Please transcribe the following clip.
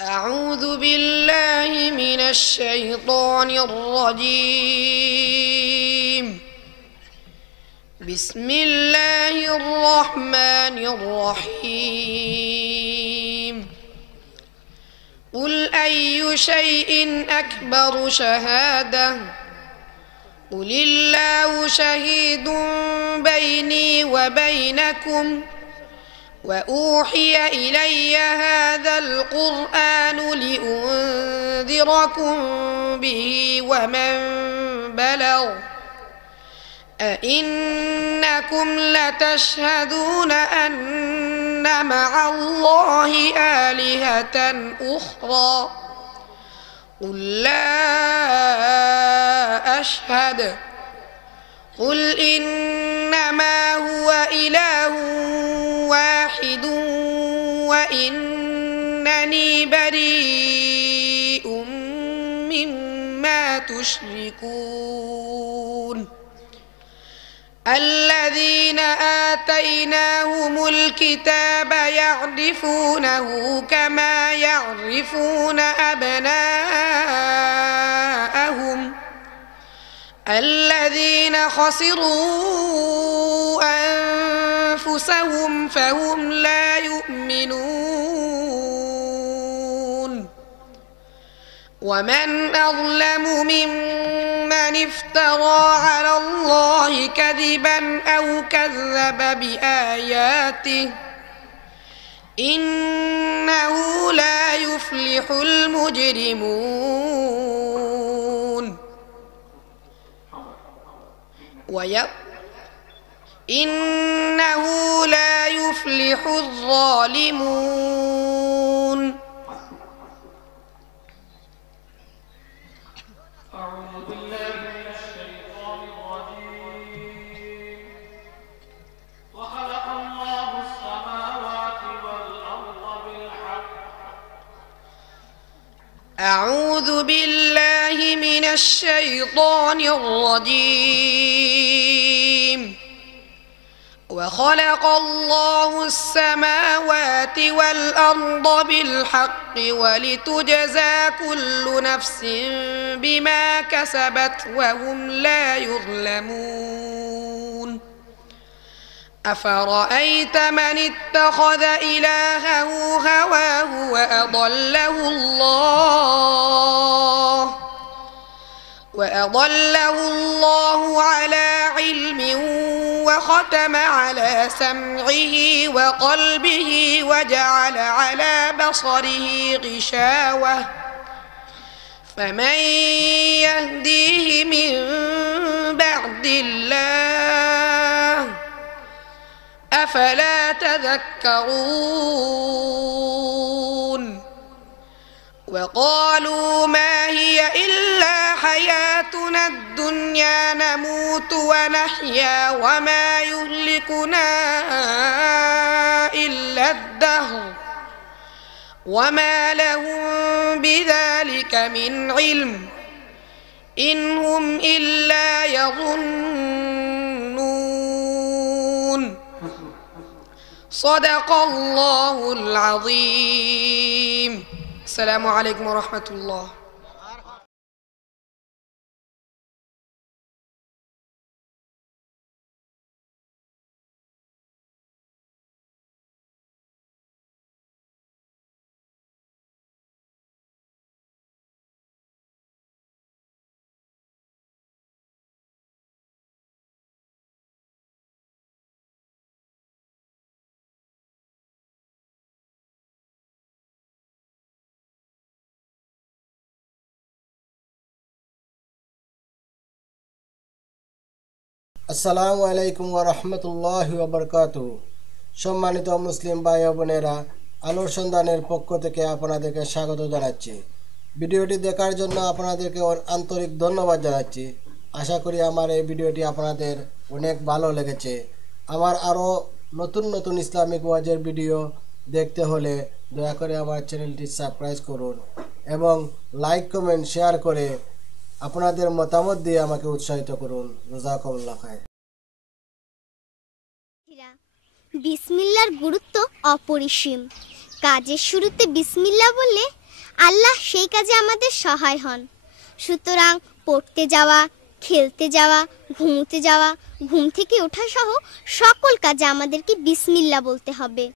أعوذ بالله من الشيطان الرجيم. بسم الله الرحمن الرحيم. قل أي شيء أكبر شهادة قل الله شهيد بيني وبينكم وأوحي إلي هذا القرآن لأنذركم به ومن بلغ أئنكم لتشهدون أن مع الله آلهة أخرى قل لا أشهد قل إنما هو إله واحد وإنني بريء مما تشركون الذين آتيناهم الكتاب يعرفونه كما يعرفون أبناءهم الذين خسروا أنفسهم فهم لا يؤمنون ومن أظلم ممن افترى على الله كذبا أو كذب بآياته إنه لا يفلح المجرمون إنه لا يفلح الظالمون. أعوذ بالله من الشيطان الرجيم. وخلق الله السماوات والأرض بالحق. أعوذ بالله من الشيطان الرجيم. وخلق الله السماوات والأرض بالحق ولتجزى كل نفس بما كسبت وهم لا يظلمون أفرأيت من اتخذ إلهه هواه وأضله الله على علم وختم على سمعه وقلبه وجعل على بصره غشاوة فمن يهديه من بعد الله أفلا تذكرون وقالوا ما هي إلا حياتنا الدنيا نموت ونحيا وما يهلكنا إلا الدهر وما لهم بذلك من علم إن هم إلا يظنون صدق الله العظيم. السلام عليكم ورحمة الله. আসসালামু আলাইকুম ওয়া রাহমাতুল্লাহি ওয়া বারাকাতুহু। সম্মানিত মুসলিম ভাই ও বোনেরা, আলোর সন্ধানের পক্ষ থেকে আপনাদেরকে স্বাগত জানাচ্ছি। ভিডিওটি দেখার জন্য আপনাদেরকে আন্তরিক ধন্যবাদ জানাচ্ছি। আশা করি আমার এই ভিডিওটি আপনাদের অনেক ভালো লেগেছে। আমার আরও নতুন নতুন ইসলামিক ওয়াজের ভিডিও দেখতে হলে দয়া করে আমার চ্যানেলটি সাবস্ক্রাইব করুন এবং লাইক কমেন্ট শেয়ার করে আপনাদের মতামত দিয়ে আমাকে উৎসাহিত করুন। জাযাকাল্লাহু খায়র। বিসমিল্লাহর গুরুত্ব অপরিসীম। কাজের শুরুতে বিসমিল্লাহ বললে আল্লাহ সেই কাজে আমাদের সহায় হন। সুতরাং পড়তে যাওয়া, খেলতে যাওয়া, ঘুমোতে যাওয়া, ঘুম থেকে ওঠা সহ সকল কাজে আমাদেরকে বিসমিল্লাহ বলতে হবে।